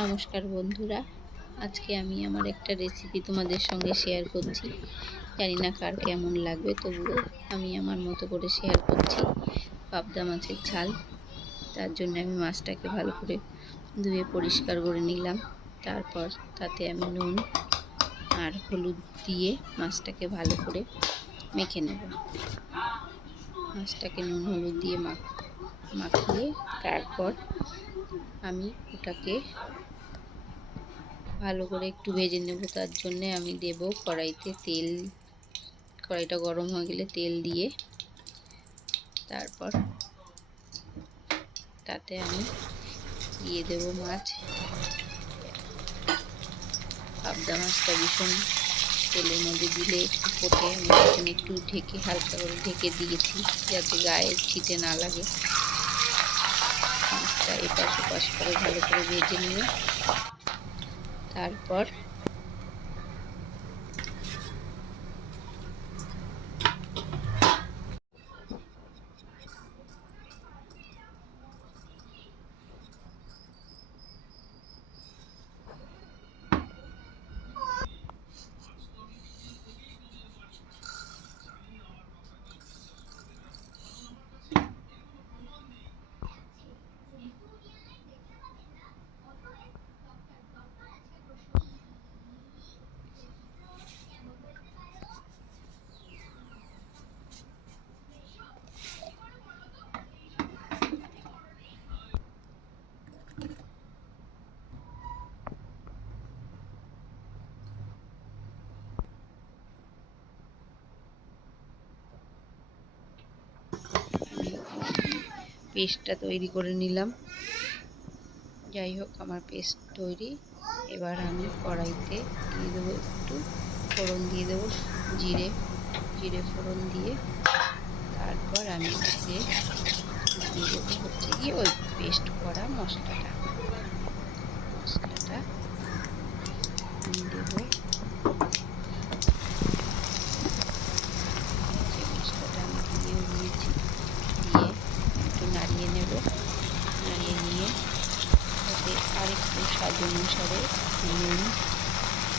নমস্কার বন্ধুরা, আজকে আমি আমার একটা রেসিপি তোমাদের সঙ্গে শেয়ার করছি। জানি না কার কেমন লাগবে, তবুও আমি আমার মতো করে শেয়ার করছি। পাবদা মাছের ঝাল। তার জন্য আমি মাছটাকে ভালো করে ধুয়ে পরিষ্কার করে নিলাম। তারপর তাতে আমি নুন আর হলুদ দিয়ে মাছটাকে ভালো করে মেখে নেব। মাছটাকে নুন হলুদ দিয়ে মাখিয়ে তারপর আমি ওটাকে ভালো করে একটু ভেজে নেব। তার জন্যে আমি দেব কড়াইতে তেল। কড়াইটা গরম হয়ে গেলে তেল দিয়ে তারপর তাতে আমি দিয়ে দেব মাছ। পাবদা মাছটা ভীষণ তেলের মধ্যে দিলে একটু ফোটে। আমি সেখানে একটু ঢেকে হালকা করে ঢেকে দিয়েছি যাতে গায়ে ছিটে না লাগে। মাছটা এপাশ ওপাশ করে ভালো করে ভেজে নিয়ে তারপর পেস্টটা তৈরি করে নিলাম। যাই হোক, আমার পেস্ট তৈরি। এবার আমি কড়াইতে দিয়ে দেবো একটু ফোড়ন, দিয়ে দেবো জিরে ফোড়ন দিয়ে তারপর আমি তাতে দিয়ে দেবো হচ্ছে গিয়ে ওই পেস্ট করা মশলাটা আমি দেবো। যে মশলাটা আমি দিয়েও দিয়েছি, দিয়ে একটু নাড়িয়ে নেব। নাড়িয়ে নিয়ে তাতে আরেকটু স্বাদ অনুসারে নুন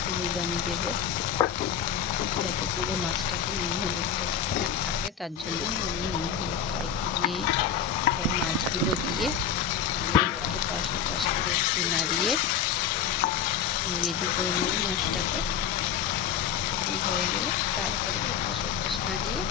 হলুদ আমি দেবো, যাতে পুরো মাছটাকে নুন হলুদ থাকে। তার জন্য আমি নুন হলুদ দিয়ে মাছগুলো দিয়ে এপাশ ওপাশ করে একটু নাড়িয়ে রেডি করে নেব মাছটাকে। হয়ে গেলে তারপরে এপাশ ওপাশ নাড়িয়ে